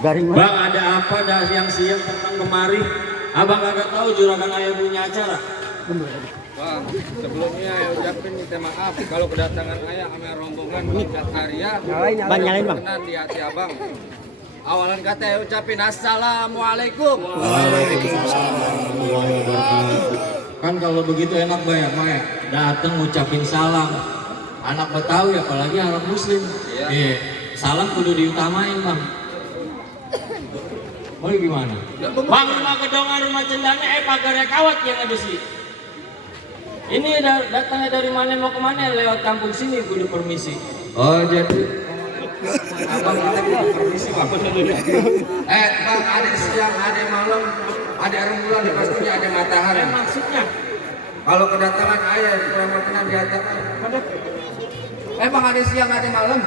Garing Bang, ada apa dah siang-siang datang kemari? Abang kagak tahu juragan ayah punya acara. Bang, sebelumnya ya ucapin minta maaf kalau kedatangan ayah sama rombongan Bangka Karya Bang, nyalain bang. berkenan di hati abang. Awalan kata ya ucapin assalamualaikum. Kan kalau begitu enak bayar Maya. Datang ngucapin salam. Anak Betawi apalagi anak Muslim. Iya. Salam kudu diutamain bang. Mau gimana? Bang, rumah kedongan rumah cendana pagar kawat yang ada sih. Ini datangnya dari mana mau kemana lewat kampung sini kudu permisi. Oh jadi Abang kita permisi bang. bang, ada siang, ada malam, ada rembulan, pastinya ada matahari. Maksudnya? Kalau kedatangan ayah kurang berkenan di hati. Bang, ada siang, ada malam.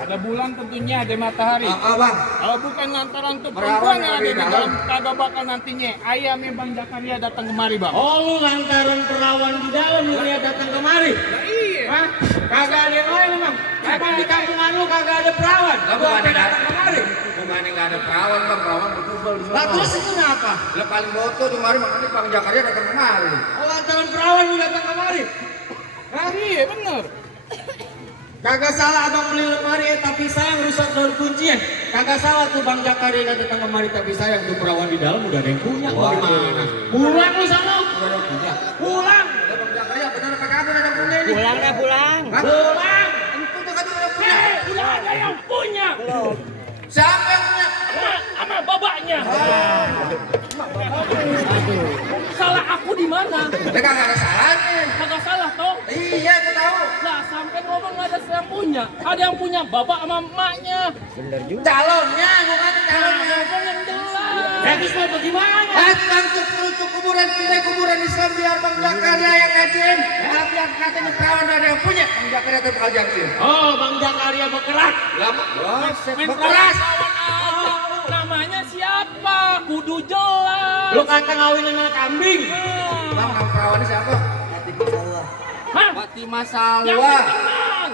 Ada bulan tentunya, ada matahari. Bang. Kalau bukan lantaran tuh Perawan perempuan yang yang ada di di dalam. dalam kagak bakal nantinya ayam yang Bang Jakaria datang kemari bang. Oh lu lantaran perawan di dalam lu dia datang kemari. Nah, iya. Hah? Kagak ada yang lain emang. Emang di kampungan lu kagak ada perawan. Lah, Lu bukan apa ada. datang kemari? Bukan nggak ada perawan bang, perawan berkumpul di Lah sana. terus itu kenapa? Lah paling foto di mari makanya Bang Jakaria datang kemari. Oh lantaran perawan lu datang kemari. Nah, iya bener. Kagak salah abang beli lemari tapi sayang rusak daun kuncinya. Kagak salah tuh Bang Jakaria datang kemari tapi sayang tuh perawan di dalam udah ada yang punya. Mau gimana? Pulang lu sana. Udah ada punya. Pulang. Lah Bang Jakaria benar apa kagak ada yang punya ini? Pulang dah pulang. Hah? Pulang. Itu tuh kan udah punya. Udah ada yang punya. Siapa yang punya? Sama babaknya. Salah aku di mana? Lah kagak ada salahnya. Kagak salah toh. Iya, aku tahu. Lah sampai ngomong nggak ada yang punya. Ada yang punya bapak sama emaknya. Calonnya, bukan calonnya. Ngomong yang jelas. Terus mau bagaimana? Untuk kuburan kita, kuburan Islam biar Bang Jakaria yang ngajiin. Tapi yang katanya perawan ada yang punya, Bang Jakaria tetap bakal jamin. Oh, Bang Jakaria bergerak. Lama. Berkeras. Namanya siapa? Kudu jelas. Lu kata ngawin anak kambing. Bang, nama perawannya siapa? Hah? Fatimah Yang Salwa. tenang.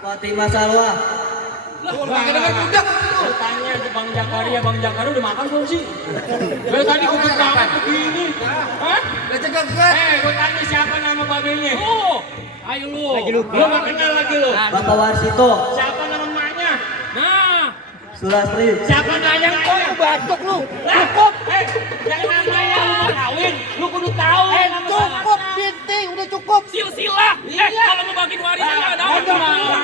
Fatimah Salwa. Kagak dengar budak. Lu tanya ke Bang Jakaria udah makan belum sih? Gue tadi kudu makan begini. Hah? Lah cegeget. Gue tanya siapa nama babenya? Oh, ayo lu. Lagi lupa. Lu gak kenal lagi lu. Bapak Warsito. Siapa nama emaknya? Nah, Sulastri. siapa nanya kok lu batuk lu? Batuk. Yang namanya lu mau kawin, lu kudu tahu. Cukup Binti, udah cukup. Silsilah. Kalau mau bagi warisan nggak ada gimana?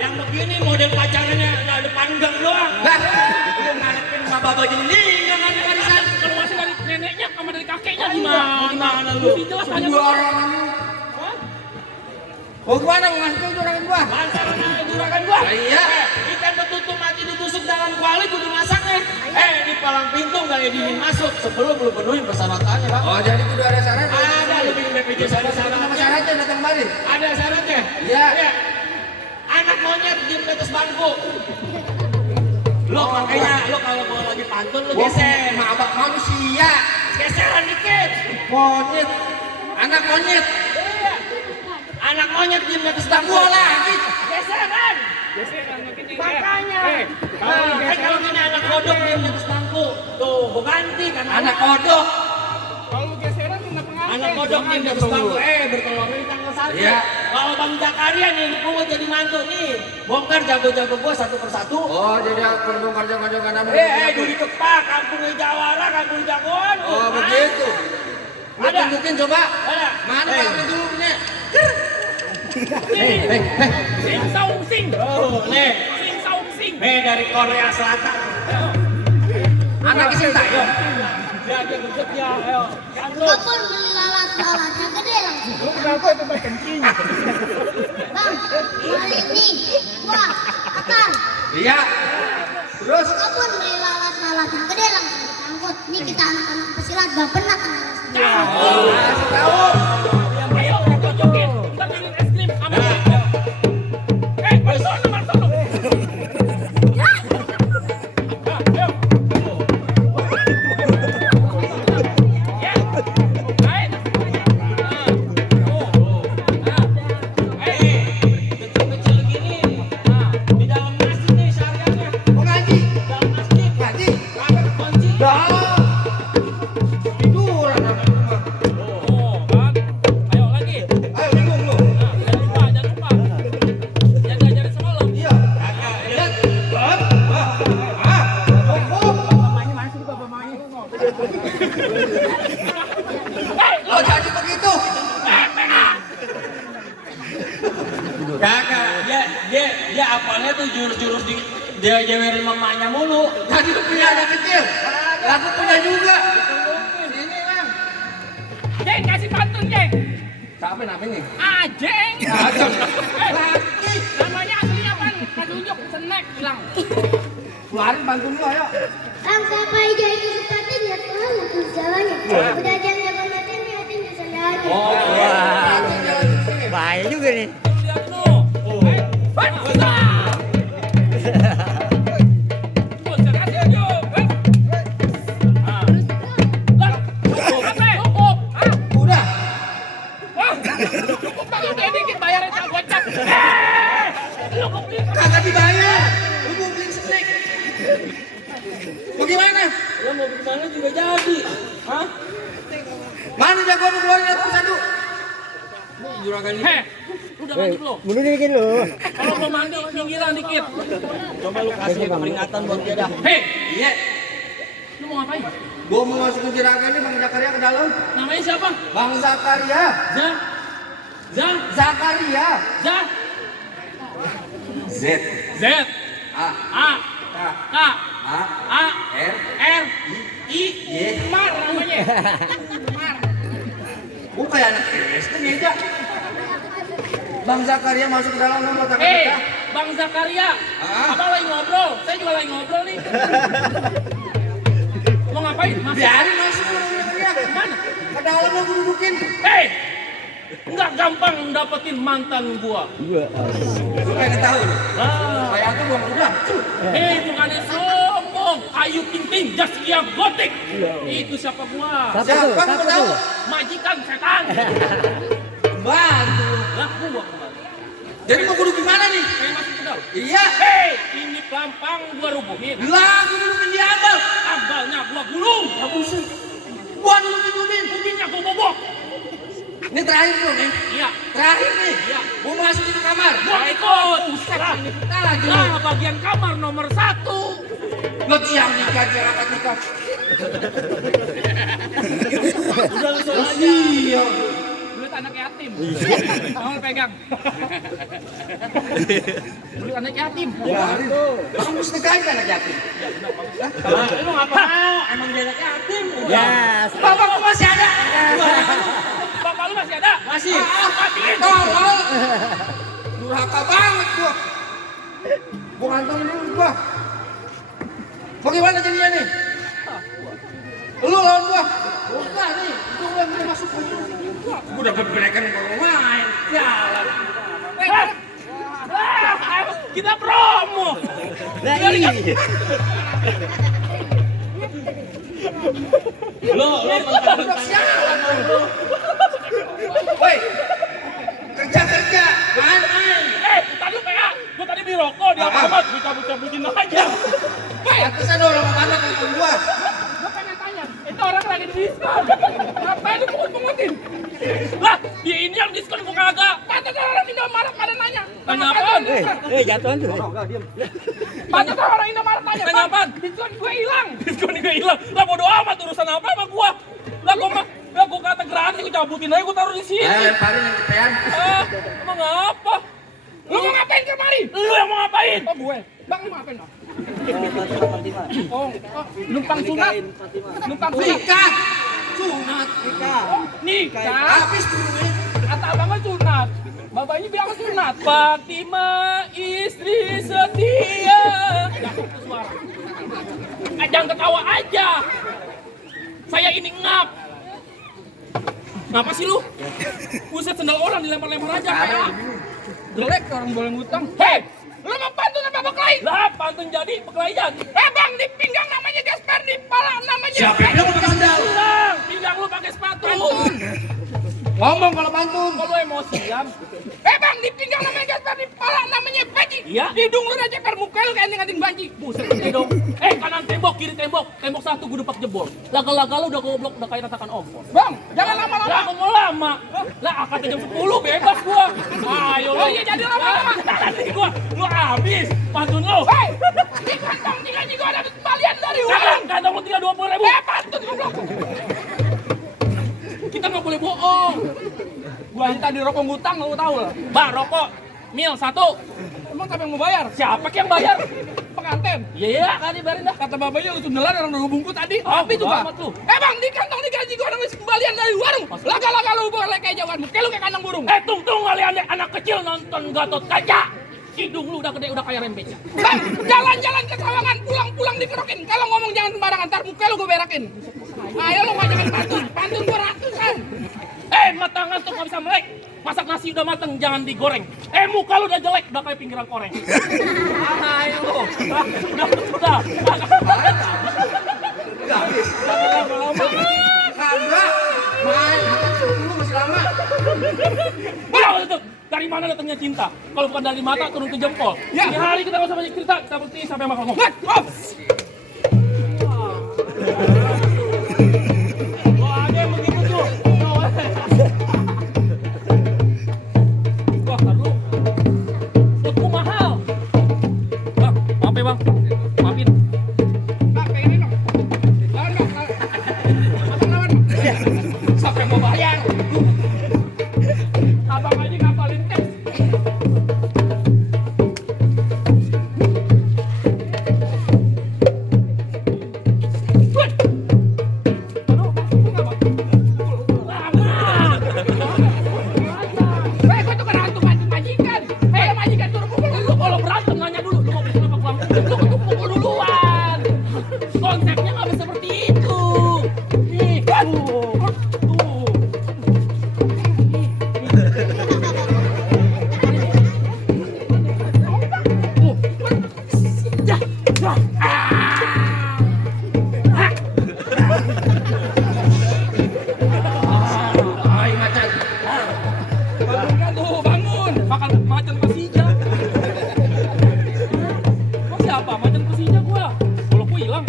Yang begini model pacarannya nggak ada panggang doang. Lah, lu ngarepin sama bapak jadi meninggal kan warisan. Kalau masih dari neneknya sama dari kakeknya gimana lu? Jelas tanya Dua orang lu. Oh gimana mau ngasih juragan gua? Lantaran juragan gua. Iya. Ikan betutu mati ditusuk dalam kuali kudu masaknya. Di palang pintu nggak izinin masuk sebelum lu penuhin persyaratannya, Bang. Oh jadi kudu ada syarat. Ada lebih BPJS ada Apa syaratnya. syaratnya datang kemari? Ada syaratnya. Iya. Anak monyet di atas bangku. Lo makanya lo kalau mau lagi pantun lo geser. Abang manusia. Geseran dikit. Monyet. Anak monyet. Iya. Anak monyet di atas bangku. Gua lagi. Geseran. Makanya. Kalau gini anak kodok di atas bangku. Tuh, gua ganti kan. Anak kodok. Kalau geseran kenapa nggak? Anak kodok di atas bangku. Bertelur di tanggal 1. Iya. Kalau Bang Zakaria nih, gua jadi mantu nih. Bongkar jago-jago gua satu persatu. Oh jadi aku bongkar jago-jago nama. Dulu cepat, kampung Jawara, kampung Jagoan. Oh begitu. Lu Ada. tunjukin coba. Ada. Mana kalau dulu punya? Sing Saung Sing. Oh, nih. Sing Saung Sing. Dari Korea Selatan. Anak Sintayong. Ya, dia bentuk ya, ayo. Walaupun beli lalat-lalatnya gede langsung. Kenapa itu Pak kencing? Bang, hari ini gua akan. Iya. Terus Walaupun beli lalat-lalatnya gede langsung ditangkut. Ini kita anak-anak pesilat gak pernah kena rasanya. kasih tahu. Ayo, cocokin. Ntar bikin es krim sama itu. Marsono, Marsono. Ayo. Kecil-kecil gini. Di dalam masjid nih syariatnya. Mau ngaji? Dalam masjid. Ngaji. Ada kunci. Dah. Tiduran anak rumah. Oh, kan. Ayo lagi. Ayo bingung lu. Jangan lupa. Jaga jarak semalam. Iya. Lihat. Oh jadi begitu. Kakak, dia apalnya tuh jurus-jurus dia jewerin mamanya mulu. Tadi lu punya anak kecil. Aku punya juga. Sini bang. Jeng, kasih pantun, Jeng. Siapa namanya? Ajeng. Ajeng. Lagi. Namanya aslinya apa? Kasih unjuk, snack, bilang. Keluarin pantun lu ayo. Bang, siapa hijau itu seperti lihat Tuhan lurus jalannya. Udah jam jago mesinnya, hati bisa jalannya. Bahaya juga nih. Lihat lu. Bangsa. Bangsa, kasih unjuk. Lah, apa? Cukup. Udah. Wah, cukup banget kayak dikit bayarnya tak gocap. Lu kok beli Kagak dibayar. Lu mau beli snack. Mau gimana? Lo mau gimana juga jadi. Hah? Mana jagoan lu keluarin satu-satu? Juragan ini. udah mandi belum? Belum dikit lu. Kalau mau mandi, pinggiran dikit. Coba lu kasih peringatan buat dia dah. Hei, Iya. lu mau ngapain? Gua mau masukin juragan ini Bang Zakaria ke dalam. Namanya siapa? Bang Zakaria. Zakaria. Z. Z, A. A, K. K, A. A, R. R, I, Y. Mar namanya. Gua kayak anak SD meja. Bang Zakaria masuk ke dalam nomor tangan Hei, kita. Bang Zakaria, Ah. abang lagi ngobrol, saya juga lagi ngobrol nih. Mau ngapain? Masuk. Biarin masuk Bang Zakaria. Mana? Ke dalam lu gua dudukin. Hei, nggak gampang dapetin mantan gua. Lu pengen tahu lu? Lah, Kayak aku gua udah. hei, bukannya sombong, Ayu Ting Ting, Zaskia Gotik. Itu siapa gua? Siapa gua tahu? Majikan setan. Bantu. Lah, gua kemana? Jadi mau gua dudukin mana nih? Saya masuk ke dalam. Iya. Hei, ini pelampang gua rubuhin. Lah, gua dudukin di abal. Ambalnya gua gulung. Ya buset. Gua dudukin ubin. Ubinnya gua bobok. Ini terakhir bro nih. Iya. Terakhir nih. Iya. Gua masukin ke kamar. Gua ikut. Lah, Kita lagi. lah, bagian kamar nomor 1. Lo siang nikah, akad nikah. Udah lu soal aja. Iya. Udah anak yatim. Kamu pegang. Duit anak yatim. Kamu mesti kaya anak yatim. Lu ngapa mau? Emang dia anak yatim. Bapakku masih ada. Bapak lu masih ada? Masih. Matiin. Tolol. Durhaka banget gua. Gua ngantor dulu gua. Bagaimana jadinya nih? Lu lawan gua. Bukan nih. Itu yang udah masuk aja. Gua dapat belekan kalau main. Jalan. Kita promo. Lo Udah sialan lu. Woi. Kerja. Main. tadi PA. Gua tadi beli rokok di Alfamart, gua cabut-cabutin aja. Pantesan orang banget nonton gua. Gua pengen tanya, itu orang lagi di diskon. Ngapain lu pungut-pungutin? Lah, dia ini yang diskon gua kagak. Pantesan orang Indomaret pada nanya. Tanya apaan? Jatuhan tuh. Pantesan orang Indomaret tanya. Tanya apaan? Diskon gue hilang. Diskon gue hilang. Lah bodo amat urusan apa sama gua? Lah gua kata gratis, gua cabutin aja, gua taruh di sini. Lemparin yang kepean. Emang apa? Lu mau ngapain kemari? Lu yang mau ngapain? Oh gue. Bang mau ngapain dong? Oh, numpang sunat. Numpang sunat. Nikah. Sunat. Nikah. Habis duit. Kata abangnya sunat. Bapaknya bilang sunat. Fatimah istri setia. Suara. Jangan ketawa aja. Saya ini ngap. Ngapa sih lu? Buset, sendal orang dilempar-lempar aja kayak. Jelek orang boleh ngutang. Hei, lu mau pantun apa berkelahi? Lah, pantun jadi berkelahi jadi. Bang, di pinggang namanya Gasper, di pala namanya. Siapa yang bilang pakai sendal? Bang, pinggang lu pakai sepatu. Ngomong kalau pantun. Kalau emosian. Bang, di pinggang namanya Gasper, di pala namanya Banci. Iya. Hidung lu udah ceper, muka lu kayak anting-anting banci. Buset, dong. Kanan tembok, kiri tembok. Tembok satu gue depak jebol. Laga-laga lu udah goblok, udah kayak ratakan ongkos. Bang, jangan lama-lama. Lah, aku mau lama. Lah, akadnya jam 10 bebas gua. Ayo lu. Oh iya, jadi lama-lama. Nanti gua, lu habis. Pantun lu. Hei, di kantong tinggal gua ada kembalian dari uang. Kantong lu tinggal 20.000. Pantun goblok. Kita nggak boleh bohong. Gua minta di rokok ngutang, lu tahu lah. Bang, rokok mil 1. Emang siapa yang mau bayar? Siapa yang bayar? Pengantin. Iya, kan dibayarin dah. Kata babanya lu tundelan orang udah bungkus tadi. Tapi tuh, Bang. Bang, di kantong di gaji gua ada ngisi kembalian dari warung. Laga-laga lu boleh kayak jauhan. Kayak lu kayak kandang burung. Tung kalian anak kecil nonton Gatot Kaca. Hidung lu udah gede, udah kayak rembeca. Bang, jalan-jalan ke Sawangan, pulang-pulang dikerokin. Kalau ngomong jangan sembarangan, ntar muka lu gue berakin. Ayo lu ngajakin pantun gua ratusan. Mata ngantuk gak bisa melek. Masak nasi udah mateng, jangan digoreng. Muka lu udah jelek, udah kayak pinggiran koreng. Ayo lu. Udah. Udah habis. Lama-lama. Kagak. Main. Lu masih lama. Wow, itu. Dari mana datangnya cinta? Kalau bukan dari mata, turun ke jempol. Ya. Di hari kita gak usah banyak cerita, kita buktiin sampai makan ngomong. Wah, ada yang begitu tuh. Wah, taruh lu. Foodku mahal. Bang, maaf ya bang. Maafin. Bang, kayak ini dong. Lawan dong. Lawan. Siapa yang mau bayar? Abang aja ngapalin teks. Konsepnya nggak bisa seperti itu. Nih, tuh. Bangun, makan macan Persija. Kok siapa? Macan Persija gua. Kalau gua hilang.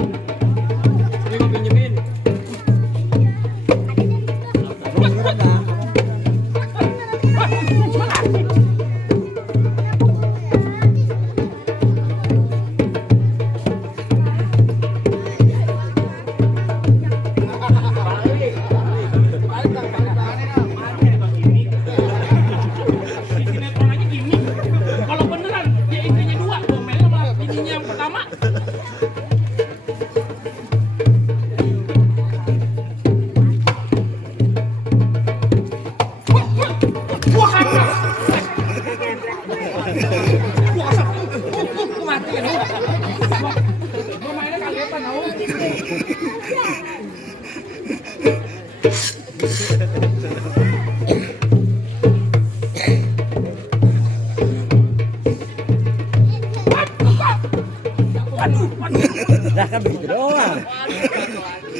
Lah kan begitu doang.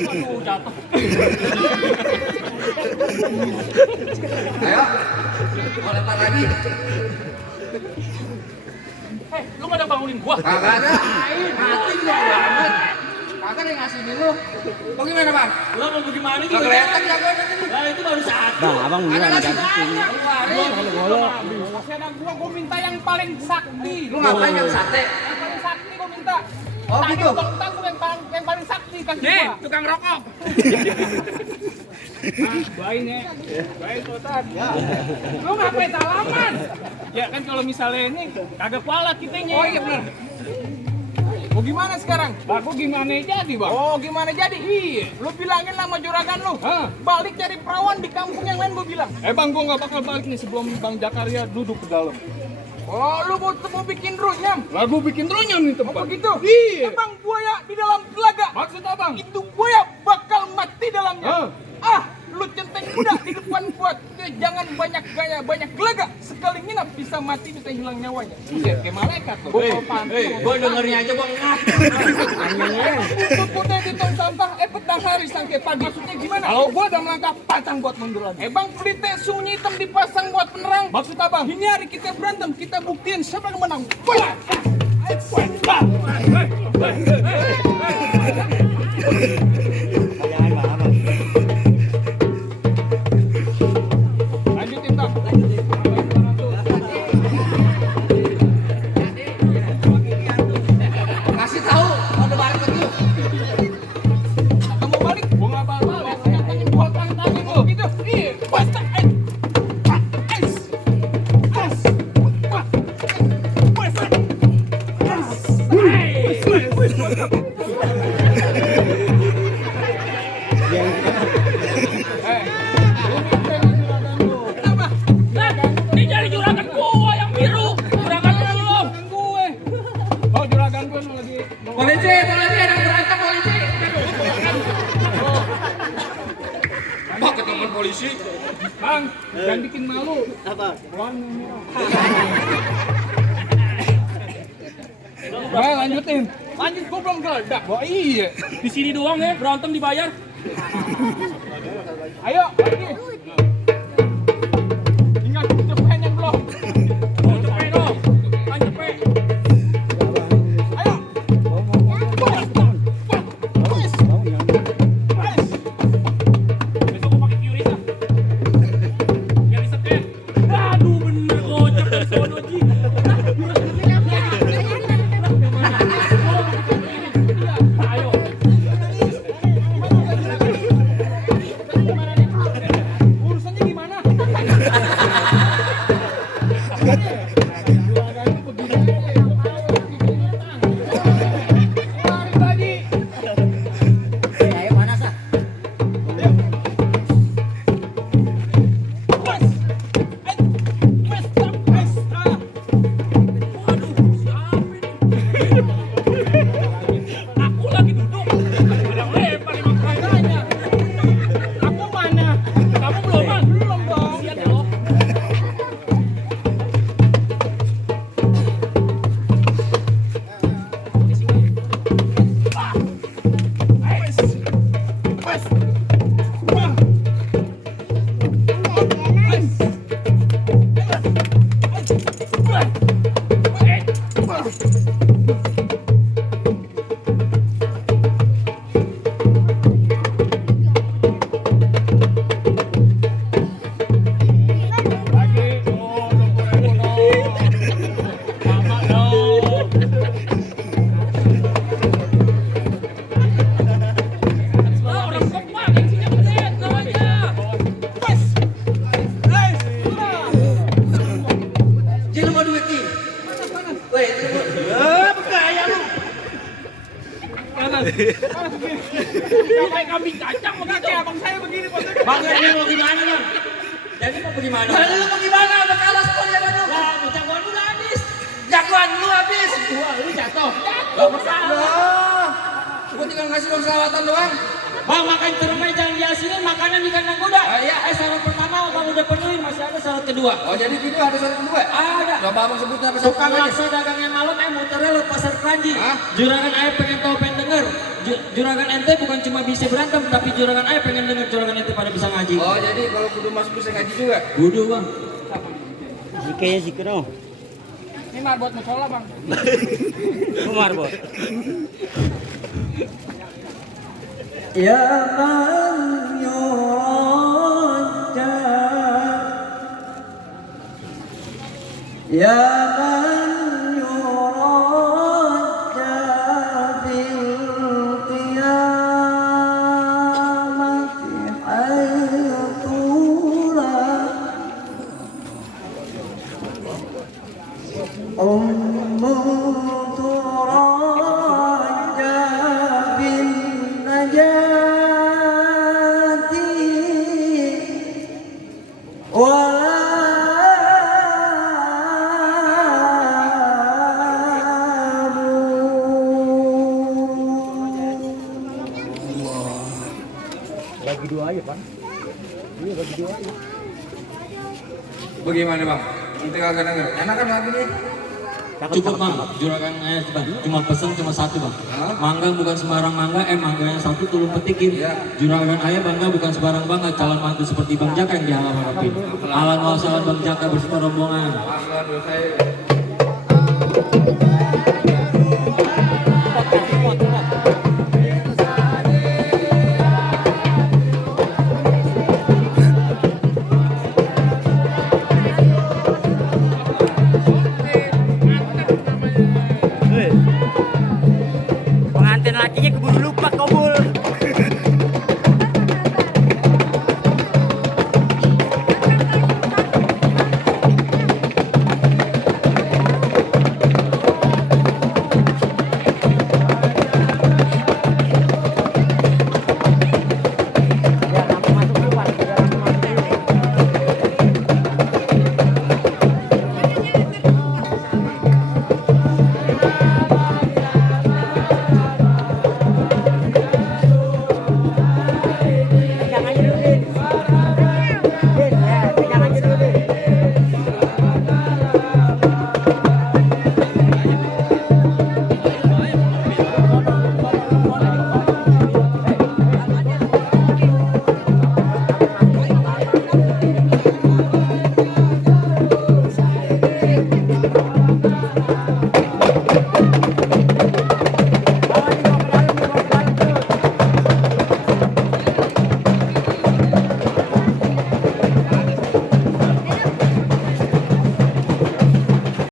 Waduh, jatuh. Ayo, mau lempar lagi. Lu gak ada bangunin gua? Kagak ada. Mati juga banget. Kagak ada yang ngasih lu. Bagaimana bang? Lu mau bagaimana Gak kelihatan jagoan ini. Nah, itu baru satu. Bang, abang Ada bilang lagi ganti. banyak. Masih ada gua minta yang paling sakti. Lu ngapain yang sate? Yang paling sakti gua minta. Oh, Tadi gitu? utang gua yang paling sakti kasih Nih, gua. tukang rokok. Baik nih. Baik Ustaz. Lu ngapain salaman? Ya kan kalau misalnya ini kagak kualat kitanya. Oh iya benar. Mau gimana sekarang? Aku gimana jadi bang? Oh gimana jadi? Iya. Lu bilangin sama juragan lu. Balik cari perawan di kampung yang lain gua bilang. Bang gua nggak bakal balik nih sebelum Bang Jakaria duduk ke dalam. Oh lu mau bikin runyam? Lah gua bikin runyam nih tempat. Oh begitu? Iya. Bang buaya di dalam telaga. Maksud abang? Itu buaya bakal mati dalamnya. Lu centeng muda di depan buat jangan banyak gaya, banyak gelagat. Sekali nginap bisa mati, bisa hilang nyawanya. Buset, kayak malaikat tuh. Gua dengernya aja gua ngap. Putih di tong sampah, petang hari sampai pagi. Maksudnya gimana? Kalau gua udah melangkah pantang buat munduran. Bang, pelite sunyi hitam dipasang buat penerang. Maksud abang? Ini hari kita berantem, kita buktiin siapa yang menang. Bola! Lanjutin bang. Kasih tahu, mau balik ke lu. Kamu balik? Gua nggak balik. Tantangin gua, tantangin gua. Gitu. Iya. Basta. Kenapa? Ini jadi juragan gua yang biru. Juragan lu. Gue. Oh, juragan gue lagi. Polisi, ada berantem polisi. Pak ketemu polisi. Bang, jangan bikin malu. Apa? Baik, lanjutin. Lanjut, gue belum geledak. Oh iya. Di sini doang ya, berantem dibayar. Ayo, lagi. Tinggal cepetin yang belum. Oh, cepet dong. Kan cepet. Ayo. Besok gua pakai QRIS ah. Biar disetir. Aduh bener gocek dari sono Ji. Ayo. Urusannya gimana? Aku lagi duduk. Ada lempar emang kayaknya. Aku mana? Kamu belum Bang? Belum dong. Siap ya lo. Orang kompak yang sini bener namanya. Jadi lu mau duit Ki? Weh, bergaya lu. Kayak kambing kacang begitu. Kayak abang saya begini Pak. Bang, jadi mau gimana Bang? Jadi mau bagaimana? Jadi lu mau gimana? Udah kalah semua jagoan lu. Lah, jagoan lu habis. Jagoan lu habis. Wah, lu jatuh. Gak masalah. Lah, Gua tinggal ngasih uang selawatan doang. Bang, makan termai jangan diasinin makanan di kandang kuda. Iya. Syarat pertama bang udah penuhi, masih ada syarat kedua. Oh jadi gitu ada satu kedua? Ada. Coba abang sebutnya apa Tukang satu laksa dagangnya malam, muternya lewat pasar Keranji. Hah? Juragan ayah pengen tahu pengen denger. Juragan ente bukan cuma bisa berantem, tapi juragan ayah pengen denger juragan ente pada bisa ngaji. Oh jadi kalau kudu masuk bisa ngaji juga? Kudu bang. Jika ya jika no. Ini marbot musola bang. Umar bos. Ya man yurajja Ya man yurajja fil qiyamati haytu la turajja bin najati wala Bagi dua aja pan. Iya bagi dua aja. Bagaimana bang? Kita kagak denger. Enak kan lagu nih? Cukup bang, juragan ayah bang. Cuma pesen cuma satu bang. Hah? Mangga bukan sembarang mangga, mangga yang satu tolong petikin. Iya. Juragan ayah bangga bukan sembarang bangga, calon mantu seperti Bang Jaka yang diharapin. Alan wasalan Bang Jaka beserta rombongan. Bangga dosa